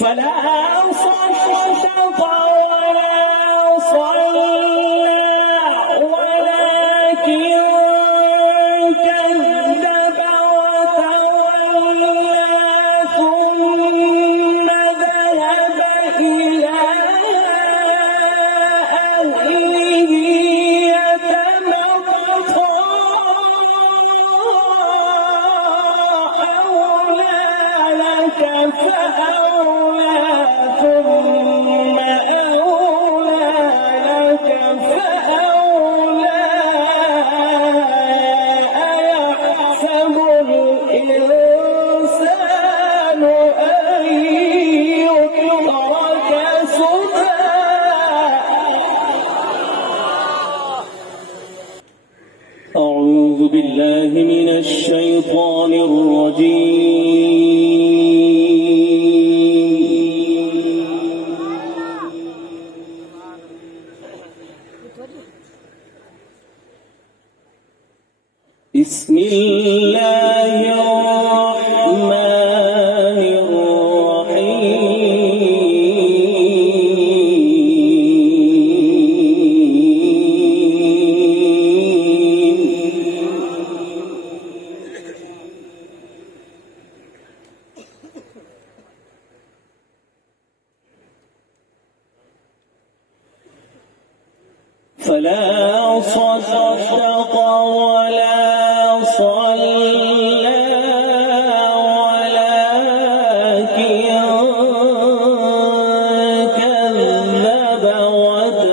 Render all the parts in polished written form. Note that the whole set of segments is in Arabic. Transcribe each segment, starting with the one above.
فلا صدق ولا صلى ولكن كذب وتولى ثم ذهب إلى أهله يتمطى أولى لك فأولى ثم أولى لك فأولى أيحسب الإنسان أن يترك سدى أعوذ بالله من الشيطان الرجيم بسم الله الرحمن فلا صدق ولا صلى ولكن كذب وتولى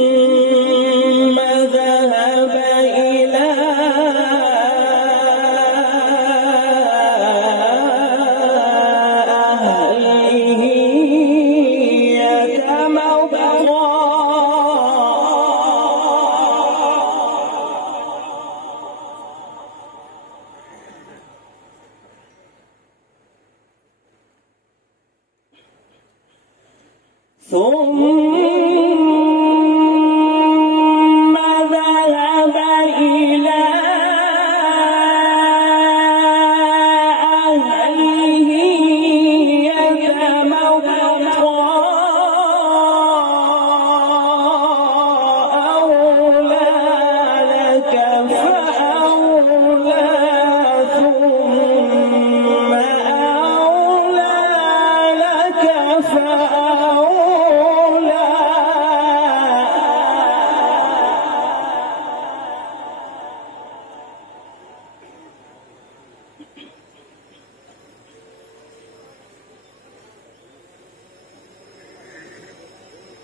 ثم ذهب إلى أهله يتمطى ثم ذهب إلى أهله يتمطى أولى لك فأولى ثم أولى لك فأولى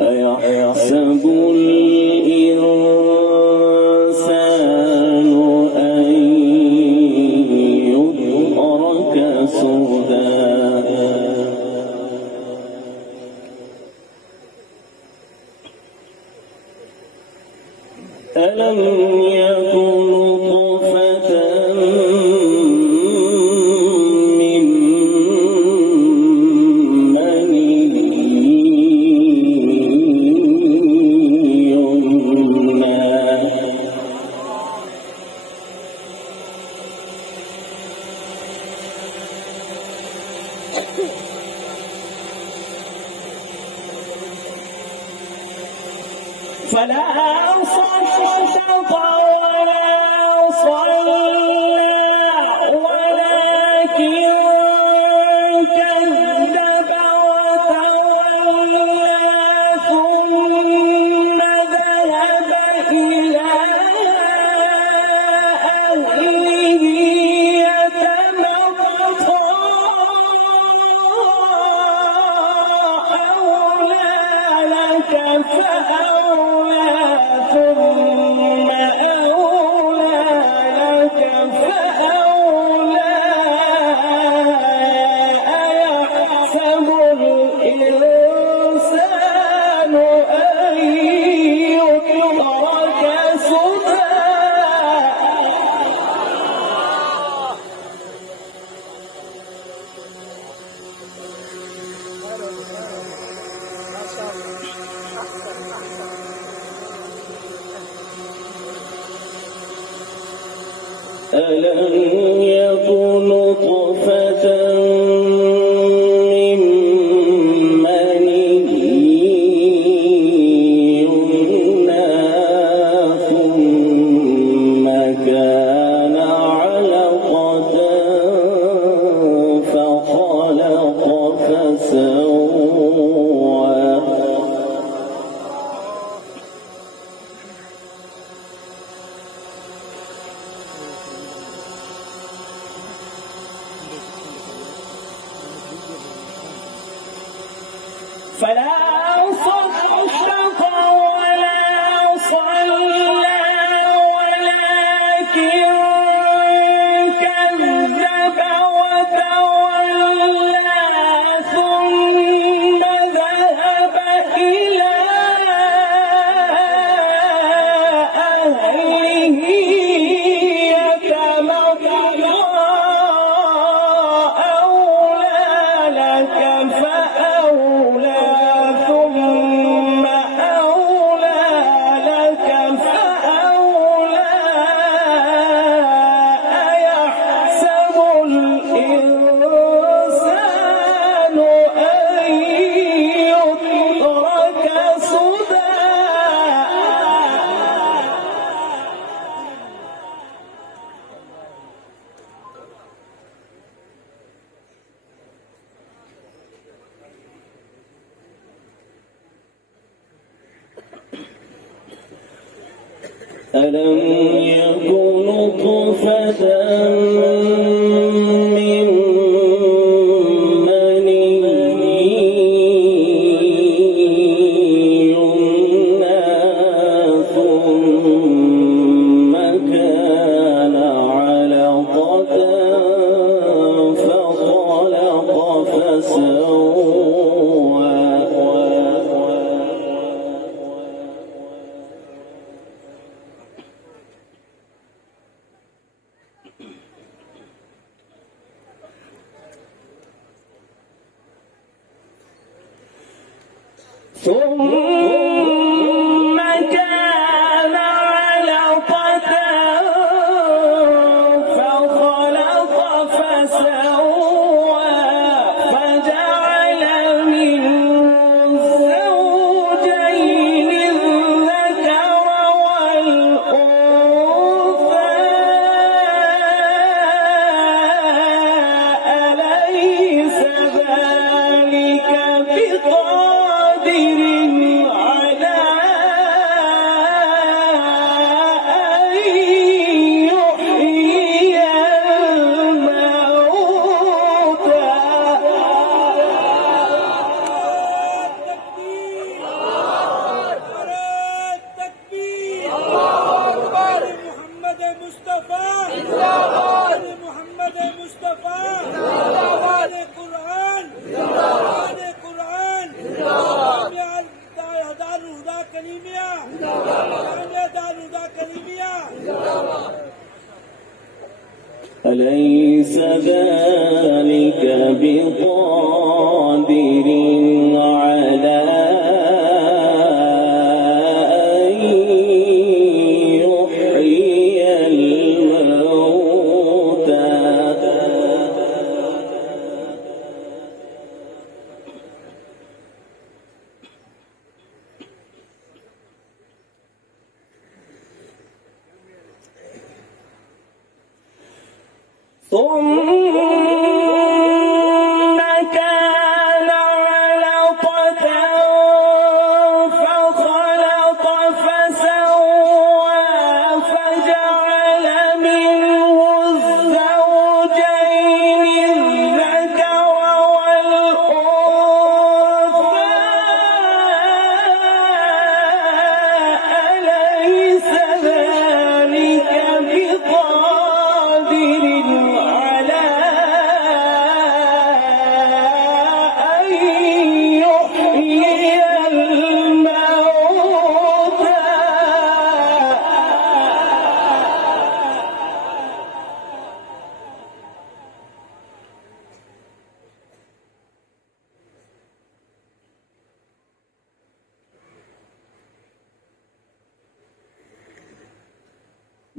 أيحسب الإنسان أن يترك سدى ألم يكن نطفة من مني يمنى فلا صدق ولا صلى ولكن كذب وتولى ثم ذهب إلى أهله يتمطى أولى لك فأولى ثم أولى ألم يك نطفة من مني يمنى ثم كان علقة فخلق فسوى فلا صدق ولا صلى ولكن كذب وتولى ثم ذهب إلى أهله يتمطى أولى لك فأولى ثم أولى لك فأولى أيحسب الإنسان أن يترك سدى ألم يك نطفة من مني يمنى ثم كان علقة فخلق فسوى ثم كان علقة فخلق فسوى فجعل منه الزوجين الذكر والأنثى أليس ذلك بقادر على أن يحيي الموتى محمد مصطفى محمد مصطفى القرآن القرآن دار الهدى كلمية دار الهدى كلمية أليس ذلك بقادر على أن يحيي الموتى ثم كان علقة فخلق فسوى فجعل منه الزوجين الذكر والأنثى أليس ذلك بقادر على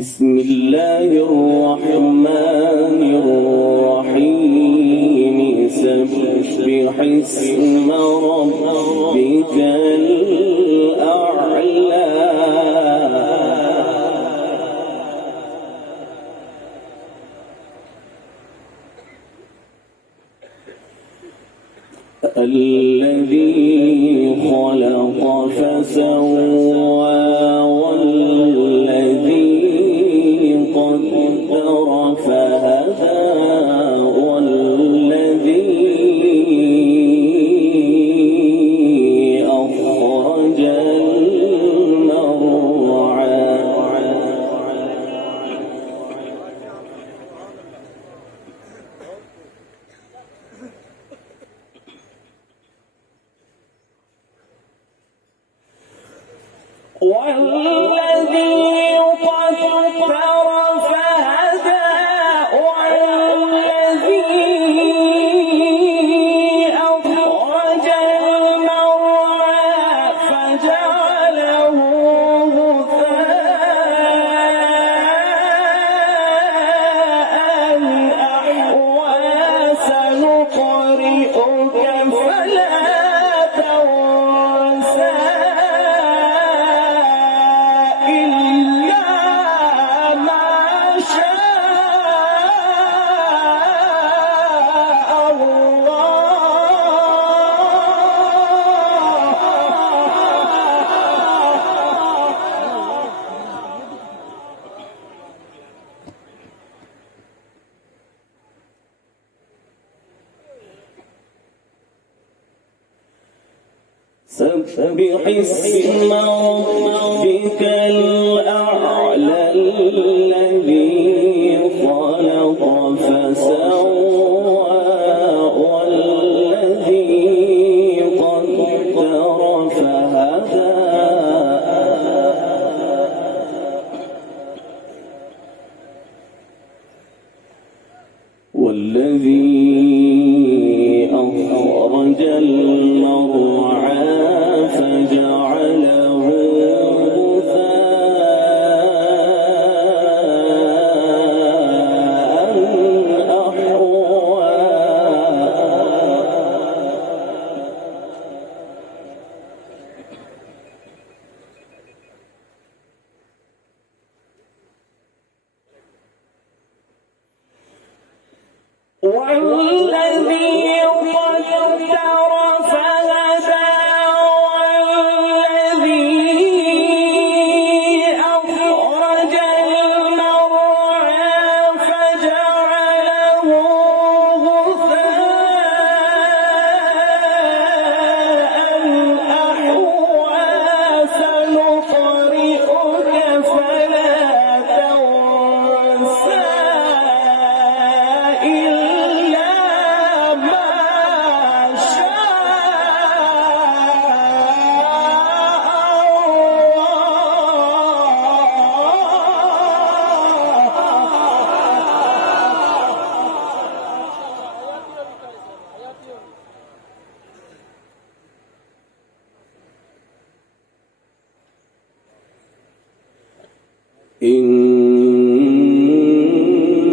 بسم الله الرحمن الرحيم سبح اسم ربك الأعلى الذي خلق فسوى والذي قدر فهدى والذي أخرج المرعى والذي قدر فهدى والذي أخرج المرعى فجعله غثاء أحوى سنقرئك فلا تنسى سبح اسم ربك الأعلى الذي خلق فسوى والذي قدر فهدى والذي أخرج المرعى فجعله غثاء أحوى والذي قدر فهدى والذي أخرج المرعى فجعله غثاء أحوى سنقرئك فلا تنسى إلا ما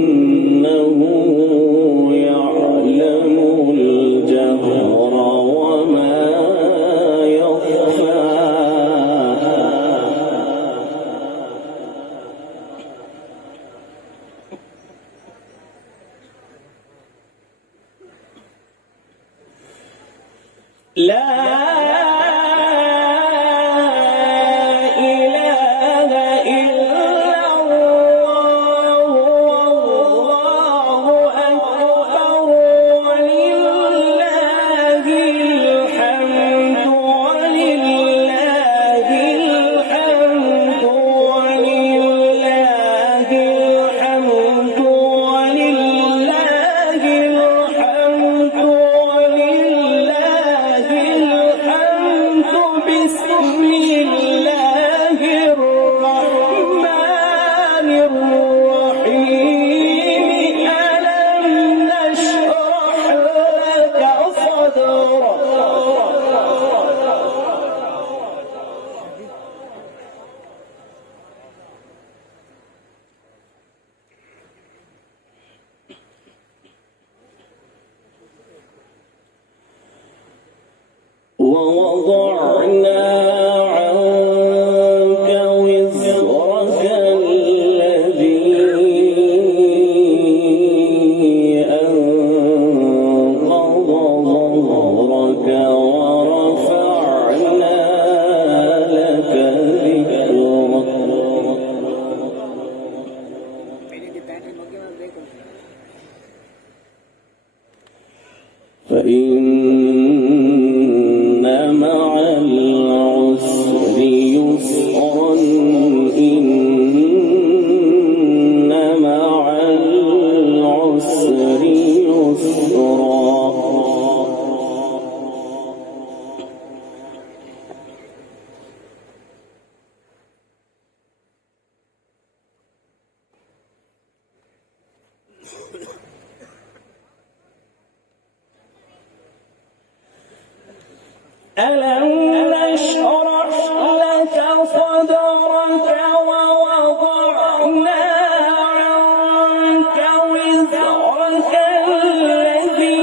إنه يعلم الجهر وما يخفى لا ولله الحمد ووضعنا عنك وزرك الذي أنقض ظهرك ورفعنا لك ذكرك فإن مع العسر يسرا إن مع العسر يسرا ألم نشرح لك صدرك ووضعنا عنك وزرك الذي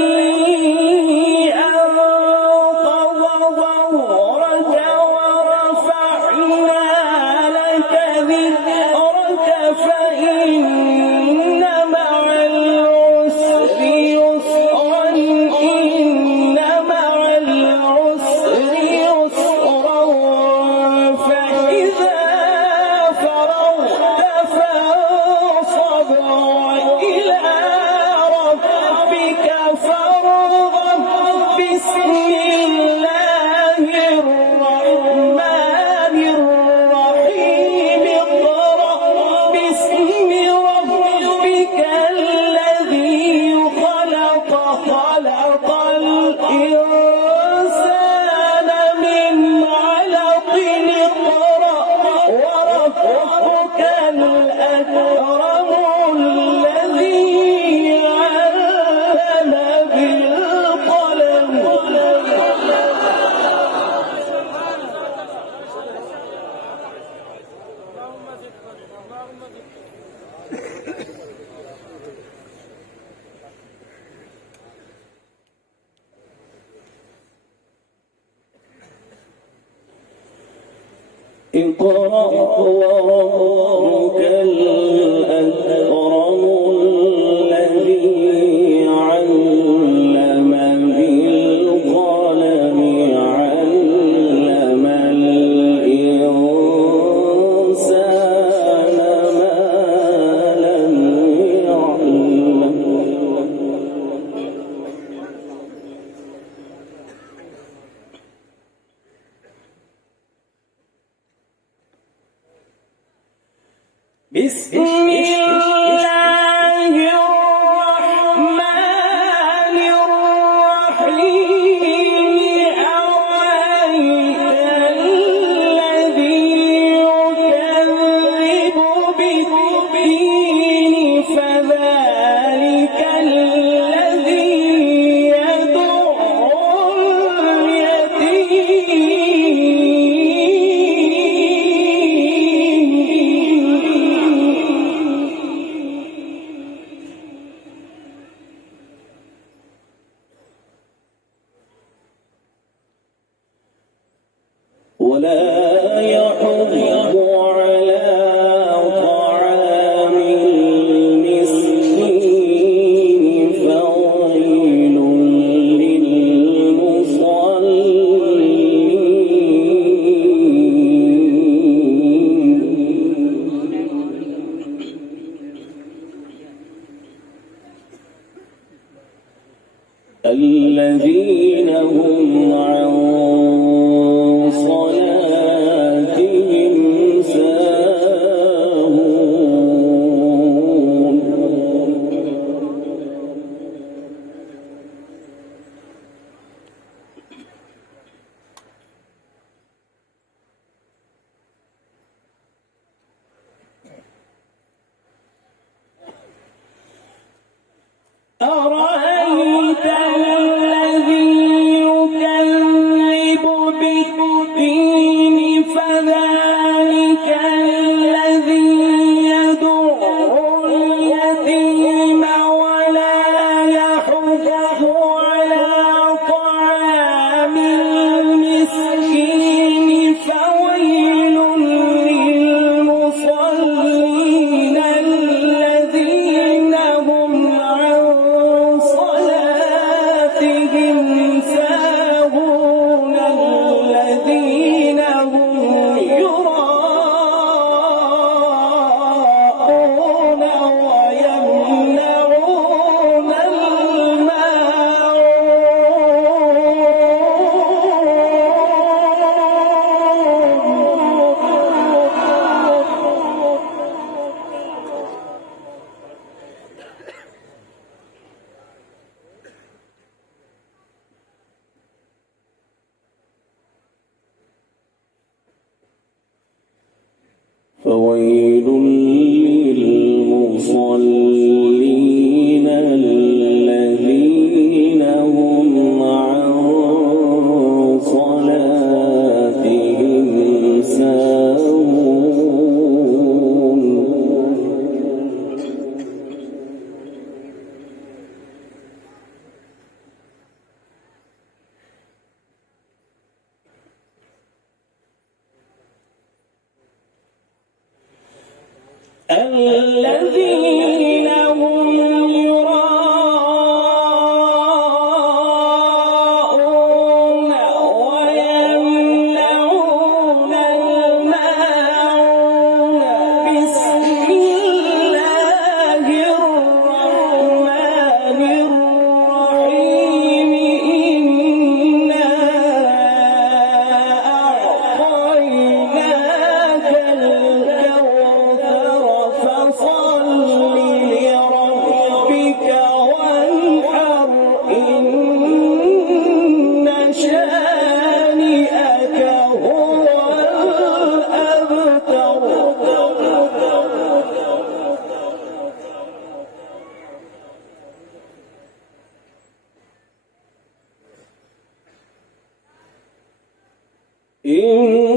أنقض ظهرك ورفعنا لك ذكرك فإن مع العسر يسرا إن مع العسر يسرا فإذا فرغت فانصب وإلى ربك فارغب بسم الله الرحمن الرحيم اقرأ باسم ربك الذي خلق خلق الإنسان من علق اقرأ وربك الأكرم الذي علم بالقلم اقرأ وربك الأكرم الذي علم بالقلم علم الإنسان ما لم يعلم بسم الله الرحمن الرحيم أرأيت الذي يكذب بالدين فذلك الذي يدع ولا يحض على طعام المسكين فويل للمصلين الذين هم عن صلاتهم ساهون أرأيت الذي يكذب بالدين فذلك الذي يدع اليتيم ولا يحض على طعام المسكين إن